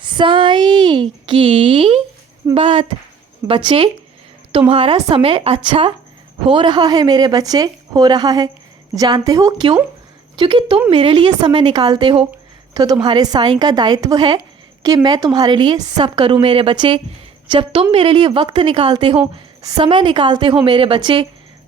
साईं की बात। बच्चे, तुम्हारा समय अच्छा हो रहा है मेरे बच्चे, हो रहा है। जानते हो क्यों? क्योंकि तुम मेरे लिए समय निकालते हो। तो तुम्हारे साईं का दायित्व है कि मैं तुम्हारे लिए सब करूं मेरे बच्चे। जब तुम मेरे लिए वक्त निकालते हो, समय निकालते हो मेरे बच्चे,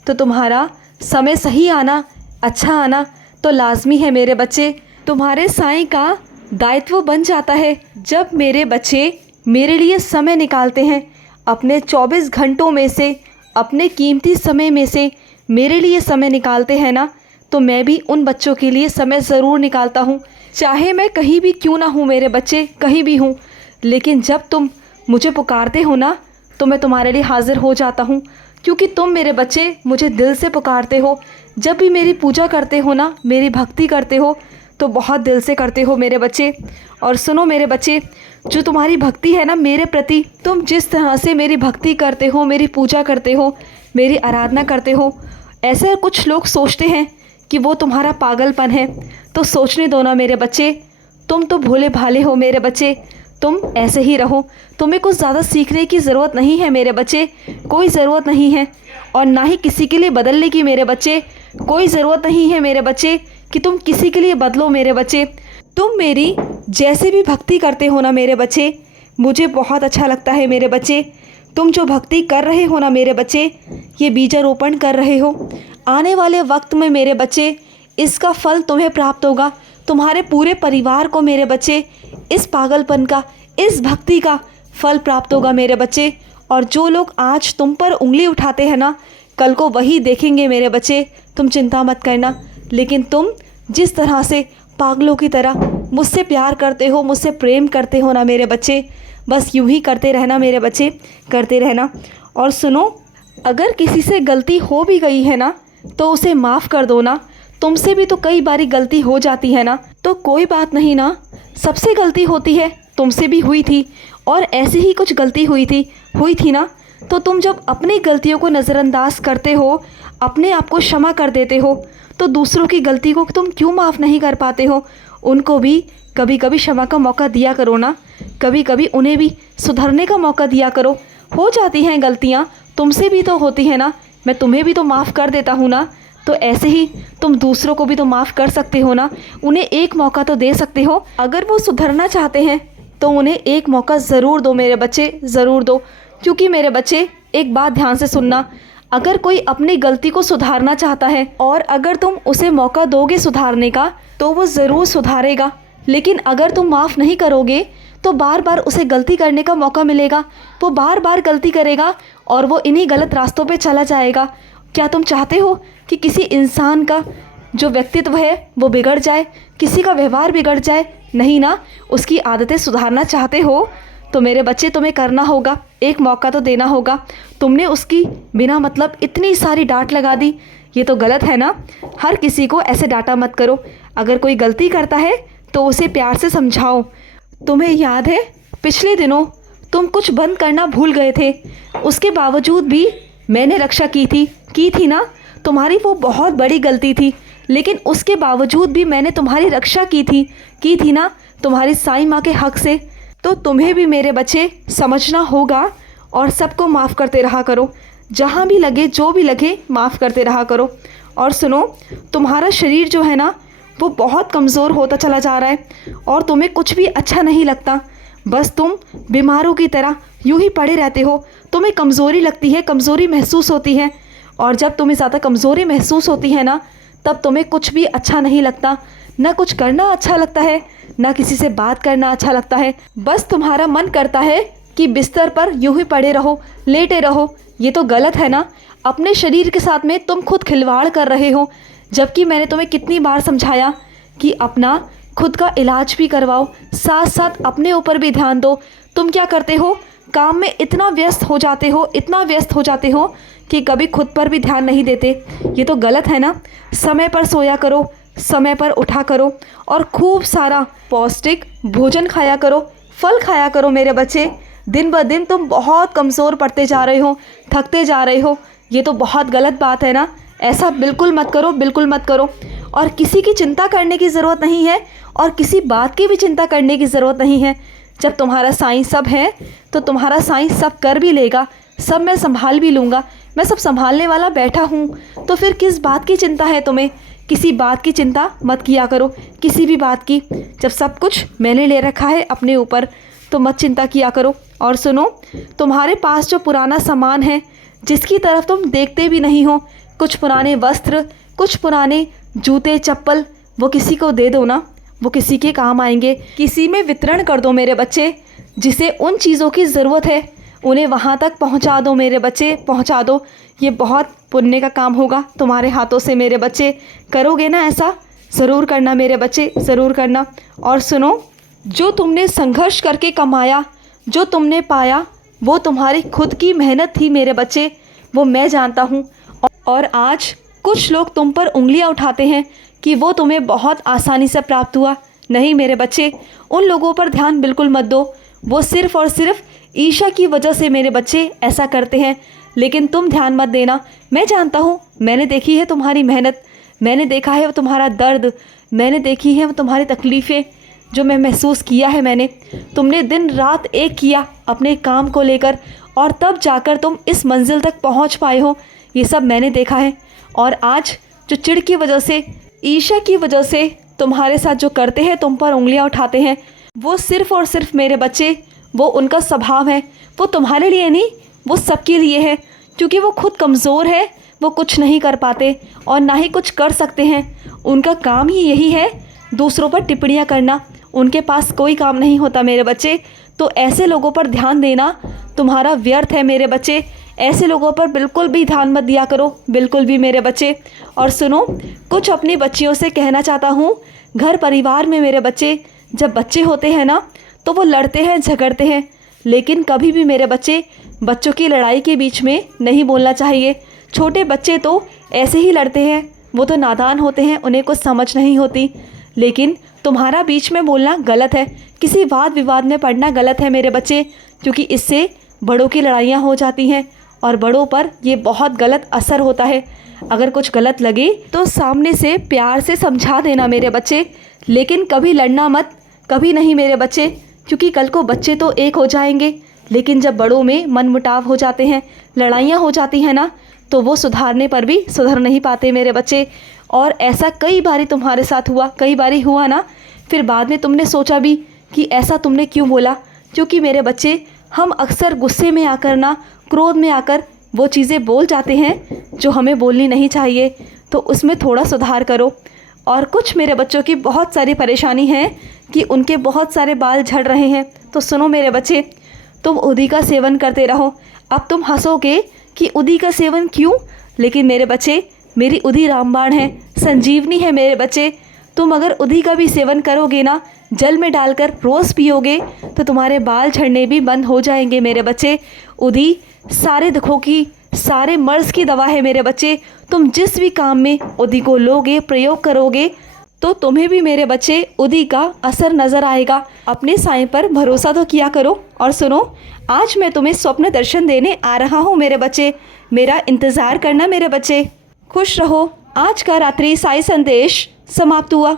तो तुम्हारा समय सही आना, अच्छा आना तो लाजमी है मेरे बच्चे। तुम्हारे साईं का दायित्व बन जाता है जब मेरे बच्चे मेरे लिए समय निकालते हैं। अपने 24 घंटों में से, अपने कीमती समय में से मेरे लिए समय निकालते हैं ना, तो मैं भी उन बच्चों के लिए समय ज़रूर निकालता हूँ। चाहे मैं कहीं भी क्यों ना हूँ मेरे बच्चे, कहीं भी हूँ, लेकिन जब तुम मुझे पुकारते हो ना, तो मैं तुम्हारे लिए हाजिर हो जाता हूँ। क्योंकि तुम मेरे बच्चे मुझे दिल से पुकारते हो। जब भी मेरी पूजा करते हो ना, मेरी भक्ति करते हो, तो बहुत दिल से करते हो मेरे बच्चे। और सुनो मेरे बच्चे, जो तुम्हारी भक्ति है ना मेरे प्रति, तुम जिस तरह से मेरी भक्ति करते हो, मेरी पूजा करते हो, मेरी आराधना करते हो, ऐसे कुछ लोग सोचते हैं कि वो तुम्हारा पागलपन है। तो सोचने दो ना मेरे बच्चे, तुम तो भोले भाले हो मेरे बच्चे, तुम ऐसे ही रहो। तुम्हें कुछ ज़्यादा सीखने की ज़रूरत नहीं है मेरे बच्चे, कोई ज़रूरत नहीं है। और ना ही किसी के लिए बदलने की मेरे बच्चे, कोई ज़रूरत नहीं है मेरे बच्चे कि तुम किसी के लिए बदलो मेरे बच्चे। तुम मेरी जैसे भी भक्ति करते हो ना मेरे बच्चे, मुझे बहुत अच्छा लगता है मेरे बच्चे। तुम जो भक्ति कर रहे हो ना मेरे बच्चे, ये बीजारोपण कर रहे हो। आने वाले वक्त में मेरे बच्चे इसका फल तुम्हें प्राप्त होगा। तुम्हारे पूरे परिवार को मेरे बच्चे इस पागलपन का, इस भक्ति का फल प्राप्त होगा मेरे बच्चे। और जो लोग आज तुम पर उंगली उठाते हैं ना, कल को वही देखेंगे मेरे बच्चे, तुम चिंता मत करना। लेकिन तुम जिस तरह से पागलों की तरह मुझसे प्यार करते हो, मुझसे प्रेम करते हो ना मेरे बच्चे, बस यूं ही करते रहना मेरे बच्चे, करते रहना। और सुनो, अगर किसी से गलती हो भी गई है ना, तो उसे माफ़ कर दो ना। तुमसे भी तो कई बारी गलती हो जाती है ना, तो कोई बात नहीं ना, सबसे गलती होती है, तुमसे भी हुई थी। और ऐसी ही कुछ गलती हुई थी ना, तो तुम जब अपनी गलतियों को नज़रअंदाज करते हो, अपने आप को क्षमा कर देते हो, तो दूसरों की गलती को तुम क्यों माफ़ नहीं कर पाते हो? उनको भी कभी कभी क्षमा का मौका दिया करो ना, कभी कभी उन्हें भी सुधरने का मौका दिया करो। हो जाती हैं गलतियाँ, तुमसे भी तो होती है ना, मैं तुम्हें भी तो माफ़ कर देता हूँ ना। तो ऐसे ही तुम दूसरों को भी तो माफ़ कर सकते हो ना, उन्हें एक मौका तो दे सकते हो। अगर वो सुधरना चाहते हैं तो उन्हें एक मौका ज़रूर दो मेरे बच्चे, ज़रूर दो। क्योंकि मेरे बच्चे, एक बात ध्यान से सुनना, अगर कोई अपनी गलती को सुधारना चाहता है और अगर तुम उसे मौका दोगे सुधारने का, तो वो ज़रूर सुधारेगा। लेकिन अगर तुम माफ़ नहीं करोगे, तो बार बार उसे गलती करने का मौका मिलेगा, वो बार बार गलती करेगा और वो इन्हीं गलत रास्तों पे चला जाएगा। क्या तुम चाहते हो कि किसी इंसान का जो व्यक्तित्व है वो बिगड़ जाए, किसी का व्यवहार बिगड़ जाए? नहीं ना, उसकी आदतें सुधारना चाहते हो तो मेरे बच्चे तुम्हें करना होगा, एक मौका तो देना होगा। तुमने उसकी बिना मतलब इतनी सारी डांट लगा दी, ये तो गलत है ना। हर किसी को ऐसे डांटा मत करो। अगर कोई गलती करता है तो उसे प्यार से समझाओ। तुम्हें याद है पिछले दिनों तुम कुछ बंद करना भूल गए थे, उसके बावजूद भी मैंने रक्षा की थी ना। तुम्हारी वो बहुत बड़ी गलती थी, लेकिन उसके बावजूद भी मैंने तुम्हारी रक्षा की थी ना, तुम्हारी साईं माँ के हक से। तो तुम्हें भी मेरे बच्चे समझना होगा और सबको माफ़ करते रहा करो। जहाँ भी लगे, जो भी लगे, माफ़ करते रहा करो। और सुनो, तुम्हारा शरीर जो है ना, वो बहुत कमज़ोर होता चला जा रहा है और तुम्हें कुछ भी अच्छा नहीं लगता। बस तुम बीमारों की तरह यूं ही पड़े रहते हो। तुम्हें कमज़ोरी लगती है, कमज़ोरी महसूस होती है। और जब तुम्हें ज़्यादा कमज़ोरी महसूस होती है ना, तब तुम्हें कुछ भी अच्छा नहीं लगता, ना कुछ करना अच्छा लगता है, ना किसी से बात करना अच्छा लगता है। बस तुम्हारा मन करता है कि बिस्तर पर यूं ही पड़े रहो, लेटे रहो। ये तो गलत है ना। अपने शरीर के साथ में तुम खुद खिलवाड़ कर रहे हो, जबकि मैंने तुम्हें कितनी बार समझाया कि अपना खुद का इलाज भी करवाओ, साथ साथ अपने ऊपर भी ध्यान दो। तुम क्या करते हो, काम में इतना व्यस्त हो जाते हो कि कभी खुद पर भी ध्यान नहीं देते। ये तो गलत है ना। समय पर सोया करो, समय पर उठा करो और खूब सारा पौष्टिक भोजन खाया करो, फल खाया करो मेरे बच्चे। दिन ब दिन तुम बहुत कमज़ोर पड़ते जा रहे हो, थकते जा रहे हो। ये तो बहुत गलत बात है ना। ऐसा बिल्कुल मत करो, बिल्कुल मत करो। और किसी की चिंता करने की ज़रूरत नहीं है और किसी बात की भी चिंता करने की ज़रूरत नहीं है। जब तुम्हारा साईं सब है तो तुम्हारा साईं सब कर भी लेगा, सब मैं संभाल भी लूँगा। मैं सब संभालने वाला बैठा हूँ, तो फिर किस बात की चिंता है तुम्हें? किसी बात की चिंता मत किया करो, किसी भी बात की। जब सब कुछ मैंने ले रखा है अपने ऊपर तो मत चिंता किया करो। और सुनो, तुम्हारे पास जो पुराना सामान है जिसकी तरफ तुम देखते भी नहीं हो, कुछ पुराने वस्त्र, कुछ पुराने जूते चप्पल, वो किसी को दे दो ना, वो किसी के काम आएंगे। किसी में वितरण कर दो मेरे बच्चे, जिसे उन चीज़ों की ज़रूरत है उन्हें वहाँ तक पहुँचा दो मेरे बच्चे, पहुँचा दो। ये बहुत पुण्य का काम होगा तुम्हारे हाथों से मेरे बच्चे। करोगे ना ऐसा? ज़रूर करना मेरे बच्चे, ज़रूर करना। और सुनो, जो तुमने संघर्ष करके कमाया, जो तुमने पाया, वो तुम्हारी खुद की मेहनत थी मेरे बच्चे, वो मैं जानता हूँ। और आज कुछ लोग तुम पर उंगलियां उठाते हैं कि वो तुम्हें बहुत आसानी से प्राप्त हुआ। नहीं मेरे बच्चे, उन लोगों पर ध्यान बिल्कुल मत दो। वो सिर्फ़ और सिर्फ ईर्ष्या की वजह से मेरे बच्चे ऐसा करते हैं। लेकिन तुम ध्यान मत देना, मैं जानता हूँ, मैंने देखी है तुम्हारी मेहनत, मैंने देखा है वो तुम्हारा दर्द, मैंने देखी है वो तुम्हारी तकलीफ़ें, जो मैं महसूस किया है मैंने। तुमने दिन रात एक किया अपने काम को लेकर, और तब जाकर तुम इस मंजिल तक पहुंच पाए हो। ये सब मैंने देखा है। और आज जो चिढ़ की वजह से, ईर्ष्या की वजह से तुम्हारे साथ जो करते हैं, तुम पर उंगलियां उठाते हैं, वो सिर्फ़ और सिर्फ मेरे बच्चे, वो उनका स्वभाव है। वो तुम्हारे लिए नहीं, वो सबके लिए है। क्योंकि वो खुद कमज़ोर है, वो कुछ नहीं कर पाते और ना ही कुछ कर सकते हैं। उनका काम ही यही है, दूसरों पर टिप्पणियाँ करना। उनके पास कोई काम नहीं होता मेरे बच्चे। तो ऐसे लोगों पर ध्यान देना तुम्हारा व्यर्थ है मेरे बच्चे। ऐसे लोगों पर बिल्कुल भी ध्यान मत दिया करो, बिल्कुल भी मेरे बच्चे। और सुनो, कुछ अपनी बच्चियों से कहना चाहता हूँ। घर परिवार में मेरे बच्चे, जब बच्चे होते हैं ना, तो वो लड़ते हैं, झगड़ते हैं, लेकिन कभी भी मेरे बच्चे बच्चों की लड़ाई के बीच में नहीं बोलना चाहिए। छोटे बच्चे तो ऐसे ही लड़ते हैं, वो तो नादान होते हैं, उन्हें कुछ समझ नहीं होती। लेकिन तुम्हारा बीच में बोलना गलत है, किसी वाद विवाद में पड़ना गलत है मेरे बच्चे, क्योंकि इससे बड़ों की लड़ाइयाँ हो जाती हैं और बड़ों पर ये बहुत गलत असर होता है। अगर कुछ गलत लगे तो सामने से प्यार से समझा देना मेरे बच्चे, लेकिन कभी लड़ना मत, कभी नहीं मेरे बच्चे। क्योंकि कल को बच्चे तो एक हो जाएंगे, लेकिन जब बड़ों में मनमुटाव हो जाते हैं, लड़ाइयाँ हो जाती हैं ना, तो वो सुधारने पर भी सुधर नहीं पाते मेरे बच्चे। और ऐसा कई बारी तुम्हारे साथ हुआ, कई बारी हुआ ना, फिर बाद में तुमने सोचा भी कि ऐसा तुमने क्यों बोला। क्योंकि मेरे बच्चे, हम अक्सर गुस्से में आकर ना, क्रोध में आकर वो चीज़ें बोल जाते हैं जो हमें बोलनी नहीं चाहिए। तो उसमें थोड़ा सुधार करो। और कुछ मेरे बच्चों की बहुत सारी परेशानी है कि उनके बहुत सारे बाल झड़ रहे हैं। तो सुनो मेरे बच्चे, तुम उदी का सेवन करते रहो। अब तुम हंसोगे कि उदी का सेवन क्यों, लेकिन मेरे बच्चे, मेरी उदी रामबाण है, संजीवनी है मेरे बच्चे। तुम अगर उदी का भी सेवन करोगे ना, जल में डालकर रोज़ पियोगे, तो तुम्हारे बाल झड़ने भी बंद हो जाएंगे मेरे बच्चे। उदी सारे दुखों की, सारे मर्ज की दवा है मेरे बच्चे। तुम जिस भी काम में उदी को लोगे, प्रयोग करोगे, तो तुम्हें भी मेरे बच्चे उदी का असर नज़र आएगा। अपने साईं पर भरोसा तो किया करो। और सुनो, आज मैं तुम्हें स्वप्न दर्शन देने आ रहा हूँ मेरे बच्चे, मेरा इंतज़ार करना मेरे बच्चे। खुश रहो। आज का रात्रि साईं संदेश समाप्त हुआ।